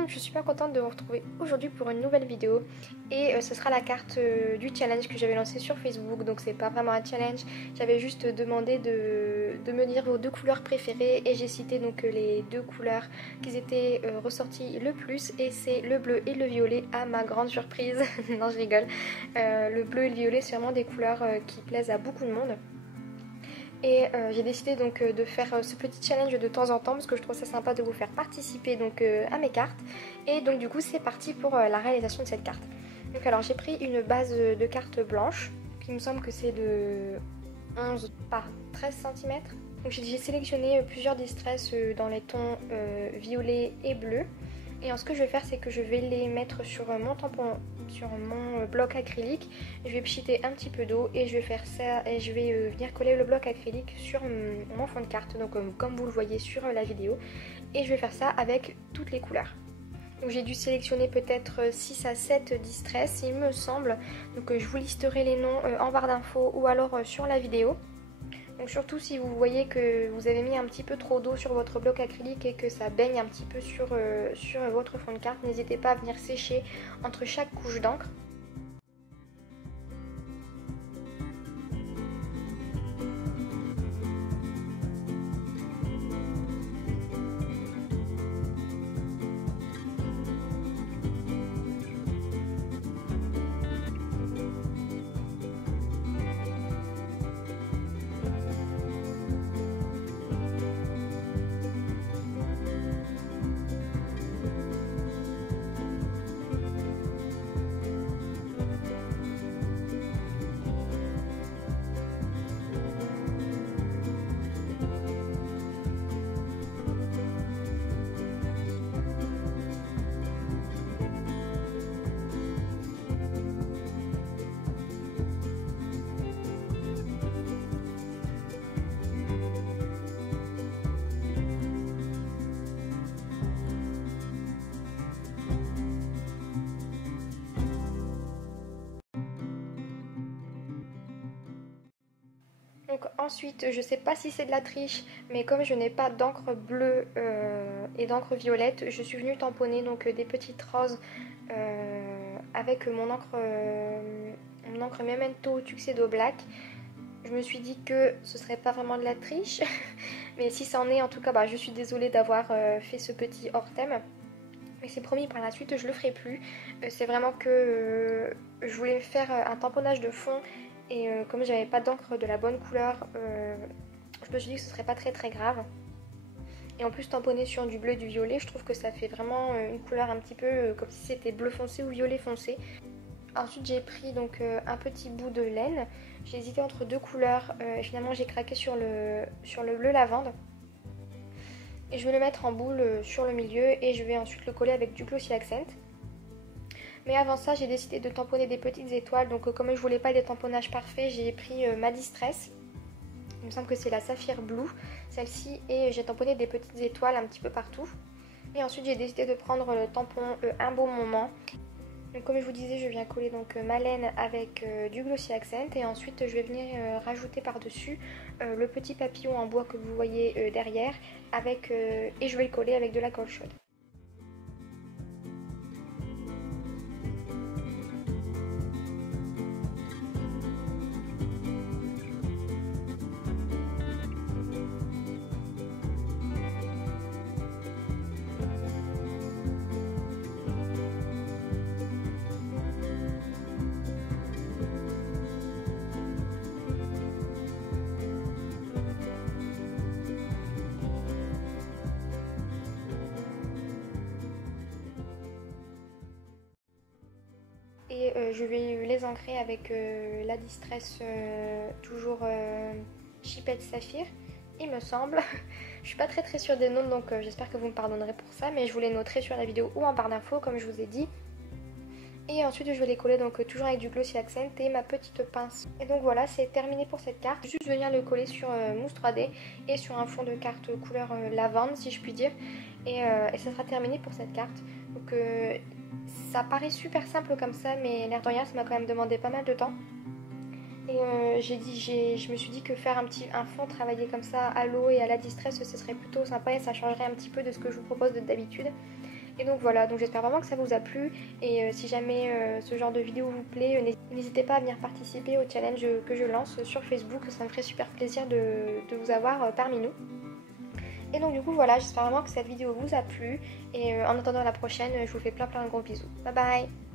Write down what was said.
monde, je suis pas contente de vous retrouver aujourd'hui pour une nouvelle vidéo et ce sera la carte du challenge que j'avais lancé sur Facebook. Donc c'est pas vraiment un challenge, j'avais juste demandé de me dire vos deux couleurs préférées et j'ai cité donc les deux couleurs qui étaient ressorties le plus et c'est le bleu et le violet à ma grande surprise. Non, je rigole. Le bleu et le violet c'est vraiment des couleurs qui plaisent à beaucoup de monde. Et j'ai décidé donc de faire ce petit challenge de temps en temps parce que je trouve ça sympa de vous faire participer donc à mes cartes. Et donc du coup c'est parti pour la réalisation de cette carte. Donc alors j'ai pris une base de cartes blanche qui me semble que c'est de 11 par 13 cm. Donc j'ai sélectionné plusieurs distress dans les tons violet et bleu. Et ce que je vais faire, c'est que je vais les mettre sur mon tampon, sur mon bloc acrylique. Je vais pchiter un petit peu d'eau et je vais faire ça et je vais venir coller le bloc acrylique sur mon fond de carte, donc comme vous le voyez sur la vidéo. Et je vais faire ça avec toutes les couleurs. Donc j'ai dû sélectionner peut-être 6 à 7 distress, il me semble. Donc je vous listerai les noms en barre d'infos ou alors sur la vidéo. Donc surtout si vous voyez que vous avez mis un petit peu trop d'eau sur votre bloc acrylique et que ça baigne un petit peu sur votre fond de carte, n'hésitez pas à venir sécher entre chaque couche d'encre. Donc ensuite, je sais pas si c'est de la triche, mais comme je n'ai pas d'encre bleue et d'encre violette, je suis venue tamponner donc des petites roses avec mon encre Memento Tuxedo Black. Je me suis dit que ce serait pas vraiment de la triche, mais si ça en est, en tout cas, bah, je suis désolée d'avoir fait ce petit hors thème. Mais c'est promis, par la suite je le ferai plus. C'est vraiment que je voulais faire un tamponnage de fond et comme j'avais pas d'encre de la bonne couleur, je me suis dit que ce serait pas très grave. Et en plus tamponner sur du bleu et du violet, je trouve que ça fait vraiment une couleur un petit peu comme si c'était bleu foncé ou violet foncé. Ensuite j'ai pris donc un petit bout de laine. J'ai hésité entre deux couleurs et finalement j'ai craqué sur le bleu lavande. Et je vais le mettre en boule sur le milieu et je vais ensuite le coller avec du Glossy Accent. Mais avant ça, j'ai décidé de tamponner des petites étoiles. Donc comme je voulais pas des tamponnages parfaits, j'ai pris ma Distress. Il me semble que c'est la Saphir Blue, celle-ci. Et j'ai tamponné des petites étoiles un petit peu partout. Et ensuite, j'ai décidé de prendre le tampon Un Beau Moment. Donc comme je vous disais, je viens coller donc ma laine avec du Glossy Accent et ensuite je vais venir rajouter par-dessus le petit papillon en bois que vous voyez derrière et je vais le coller avec de la colle chaude. Et je vais les ancrer avec la Distress toujours Chipette Saphir, il me semble. Je suis pas très sûre des noms, donc j'espère que vous me pardonnerez pour ça, mais je vous les noterai sur la vidéo ou en barre d'infos comme je vous ai dit. Et ensuite je vais les coller donc toujours avec du Glossy Accent et ma petite pince. Et donc voilà, c'est terminé pour cette carte. Je vais juste venir le coller sur mousse 3D et sur un fond de carte couleur lavande si je puis dire. Et ça sera terminé pour cette carte. Donc ça paraît super simple comme ça, mais l'air de rien ça m'a quand même demandé pas mal de temps. Et je me suis dit que faire un fond travaillé comme ça à l'eau et à la distress, ce serait plutôt sympa et ça changerait un petit peu de ce que je vous propose d'habitude. Et donc voilà, donc j'espère vraiment que ça vous a plu. Et si jamais ce genre de vidéo vous plaît, n'hésitez pas à venir participer au challenge que je lance sur Facebook. Ça me ferait super plaisir de vous avoir parmi nous. Et donc du coup voilà, j'espère vraiment que cette vidéo vous a plu. Et en attendant la prochaine, je vous fais plein de gros bisous. Bye bye.